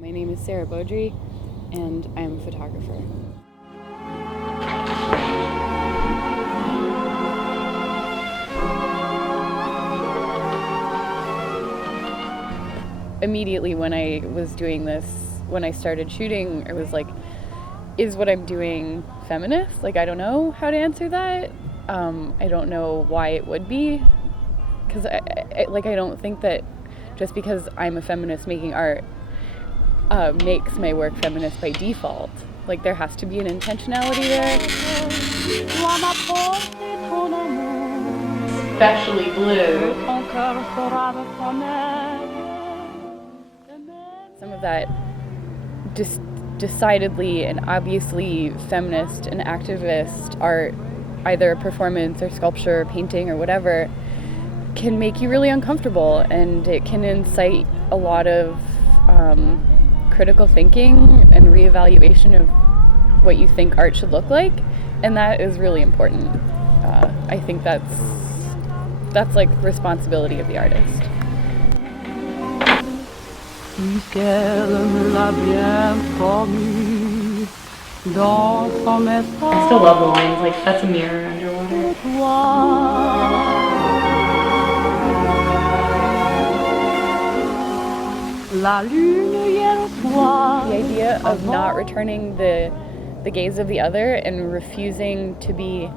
My name is Sarah Bodri, and I'm a photographer. Immediately when I was doing this, when I started shooting, it was like, is what I'm doing feminist? Like, I don't know how to answer that. I don't know why it would be, because I don't think that just because I'm a feminist making art makes my work feminist by default. Like, there has to be an intentionality there. Especially blue. Some of that decidedly and obviously feminist and activist art, either performance or sculpture or painting or whatever, can make you really uncomfortable, and it can incite a lot of critical thinking and reevaluation of what you think art should look like, and that is really important. I think that's like responsibility of the artist. I still love the lines, like, that's a mirror underwater. The idea of not returning the gaze of the other and refusing to be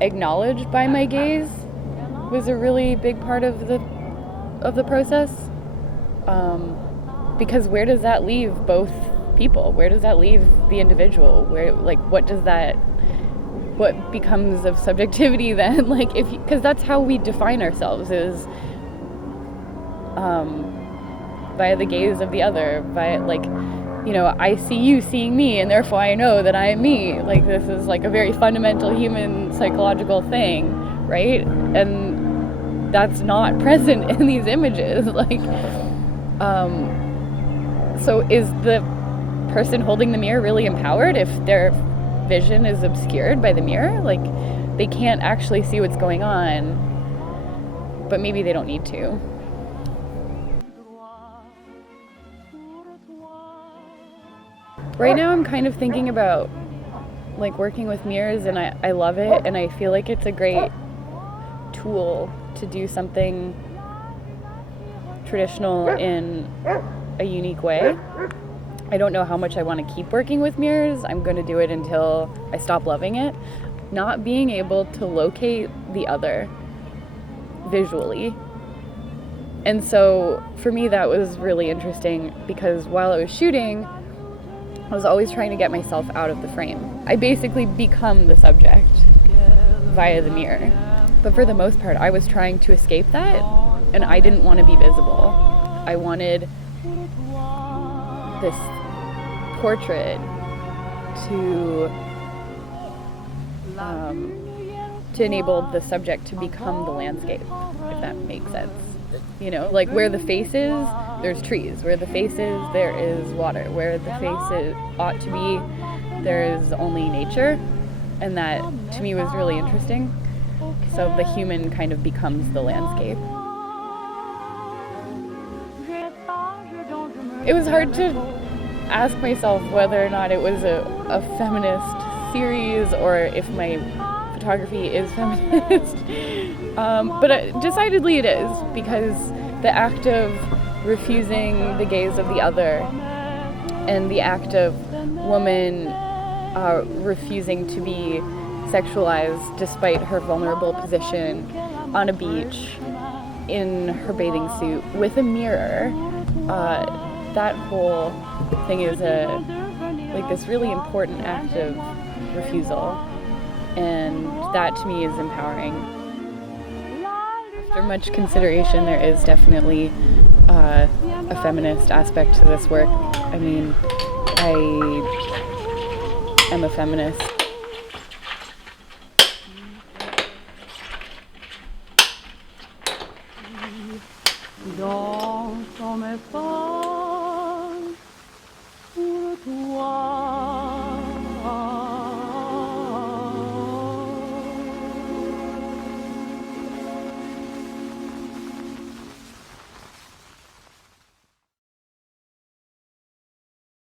acknowledged by my gaze was a really big part of the process. Because where does that leave both people? Where does that leave the individual? What becomes of subjectivity then? Like, because that's how we define ourselves, is via the gaze of the other, I see you seeing me, and therefore I know that I am me. Like, this is like a very fundamental human psychological thing, right? And that's not present in these images. So is the person holding the mirror really empowered if their vision is obscured by the mirror? Like, they can't actually see what's going on, but maybe they don't need to. Right now I'm kind of thinking about like working with mirrors, and I love it, and I feel like it's a great tool to do something traditional in a unique way. I don't know how much I want to keep working with mirrors. I'm going to do it until I stop loving it. Not being able to locate the other visually. And so for me that was really interesting, because while I was shooting, I was always trying to get myself out of the frame. I basically become the subject via the mirror. But for the most part, I was trying to escape that, and I didn't want to be visible. I wanted this portrait to enable the subject to become the landscape, if that makes sense. Like, where the face is, there's trees. Where the face is, there is water. Where the face ought to be, there is only nature. And that, to me, was really interesting. So the human kind of becomes the landscape. It was hard to ask myself whether or not it was a feminist series, or if my photography is feminist. But decidedly it is, because the act of refusing the gaze of the other, and the act of woman refusing to be sexualized despite her vulnerable position on a beach in her bathing suit with a mirror, that whole thing is this really important act of refusal, and that to me is empowering. After much consideration, there is definitely a feminist aspect to this work. I mean, I am a feminist.